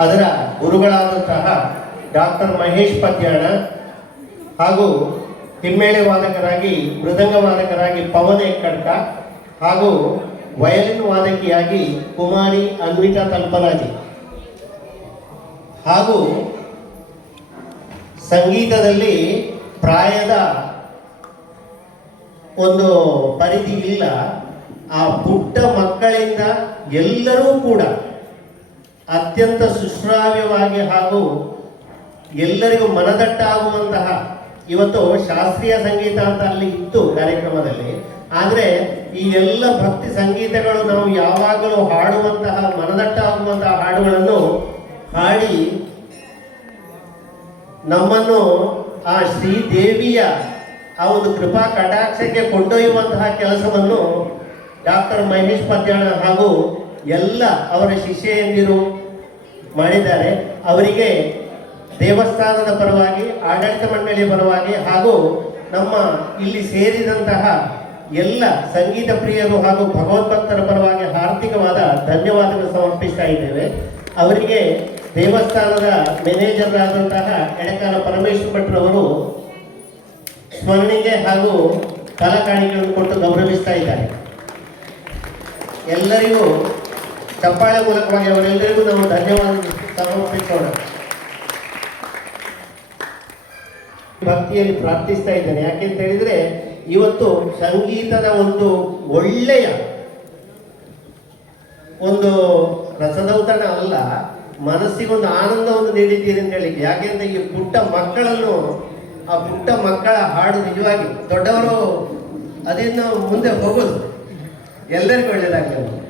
ಅದರ ಗುರುಗಳಾದಂತಹ ಡಾಕ್ಟರ್ ಮಹೇಶ್ ಪದ್ಯಾಣ ಹಾಗೂ ಹಿಮ್ಮೇಳೆ ವಾದಕರಾಗಿ ಮೃದಂಗ ವಾದಕರಾಗಿ ಪವನ ಎಕ್ಕಡ್ಕ ಹಾಗೂ ವಯಲಿನ್ ವಾದಕಿಯಾಗಿ ಕುಮಾರಿ ಅನ್ವಿತಾ ತಲ್ಪರಾಜಿ. ಹಾಗೂ ಸಂಗೀತದಲ್ಲಿ ಪ್ರಾಯದ ಒಂದು ಪರಿಧಿ ಇಲ್ಲ. ಆ ಪುಟ್ಟ ಮಕ್ಕಳಿಂದ ಎಲ್ಲರೂ ಕೂಡ ಅತ್ಯಂತ ಸುಶ್ರಾವ್ಯವಾಗಿ ಹಾಗೂ ಎಲ್ಲರಿಗೂ ಮನದಟ್ಟಾಗುವಂತಹ ಇವತ್ತು ಶಾಸ್ತ್ರೀಯ ಸಂಗೀತ ಅಂತ ಅಲ್ಲಿ ಇತ್ತು ಕಾರ್ಯಕ್ರಮದಲ್ಲಿ. ಆದರೆ ಈ ಎಲ್ಲ ಭಕ್ತಿ ಸಂಗೀತಗಳು ನಾವು ಯಾವಾಗಲೂ ಹಾಡುವಂತಹ, ಮನದಟ್ಟ ಆಗುವಂತಹ ಹಾಡುಗಳನ್ನು ಹಾಡಿ ನಮ್ಮನ್ನು ಆ ಶ್ರೀದೇವಿಯ ಆ ಒಂದು ಕೃಪಾ ಕಟಾಕ್ಷಕ್ಕೆ ಕೊಂಡೊಯ್ಯುವಂತಹ ಕೆಲಸವನ್ನು ಡಾಕ್ಟರ್ ಮಹೇಶ್ ಪದ್ಯಾಣ ಹಾಗೂ ಎಲ್ಲ ಅವರ ಶಿಷ್ಯೆಯಂದಿರು ಮಾಡಿದ್ದಾರೆ. ಅವರಿಗೆ ದೇವಸ್ಥಾನದ ಪರವಾಗಿ, ಆಡಳಿತ ಮಂಡಳಿಯ ಪರವಾಗಿ ಹಾಗೂ ನಮ್ಮ ಇಲ್ಲಿ ಸೇರಿದಂತಹ ಎಲ್ಲ ಸಂಗೀತ ಪ್ರಿಯರು ಹಾಗೂ ಭಗವದ್ಭಕ್ತರ ಪರವಾಗಿ ಹಾರ್ದಿಕವಾದ ಧನ್ಯವಾದಗಳು ಸಮರ್ಪಿಸ್ತಾ ಇದ್ದೇವೆ. ಅವರಿಗೆ ದೇವಸ್ಥಾನದ ಮ್ಯಾನೇಜರ್ ಆದಂತಹ ಎಡಕಾಲ ಪರಮೇಶ್ವರ ಭಟ್ರವರು ಸ್ಮರಣಿಗೆ ಹಾಗೂ ಕಲಾಕಾಣಿಕೆಗಳನ್ನು ಕೊಟ್ಟು ಗೌರವಿಸ್ತಾ ಇದ್ದಾರೆ. ಎಲ್ಲರಿಗೂ ಚಪ್ಪಾಳೆ ಮೂಲಕವಾಗಿ ಅವರೆಲ್ಲರಿಗೂ ನಾವು ಧನ್ಯವಾದ ಸಮರ್ಪಿಸೋಣ. ಭಕ್ತಿಯಲ್ಲಿ ಪ್ರಾರ್ಥಿಸ್ತಾ ಇದ್ದೇನೆ ಯಾಕೆಂತ ಹೇಳಿದ್ರೆ, ಇವತ್ತು ಸಂಗೀತದ ಒಂದು ಒಳ್ಳೆಯ ಒಂದು ರಸದೌತಣ ಅಲ್ಲ, ಮನಸ್ಸಿಗೊಂದು ಆನಂದವನ್ನು ನೀಡಿದ್ದೀರಿ ಅಂತ ಹೇಳಿ ಯಾಕೆಂದ್ರೆ ಈ ಪುಟ್ಟ ಮಕ್ಕಳನ್ನು, ಆ ಪುಟ್ಟ ಮಕ್ಕಳ ಹಾಡು ನಿಜವಾಗಿ ದೊಡ್ಡವರು ಅದನ್ನು ಮುಂದೆ ಹೋಗೋದು. ಎಲ್ಲರಿಗೂ ಒಳ್ಳೆಯದಾಗಲಿ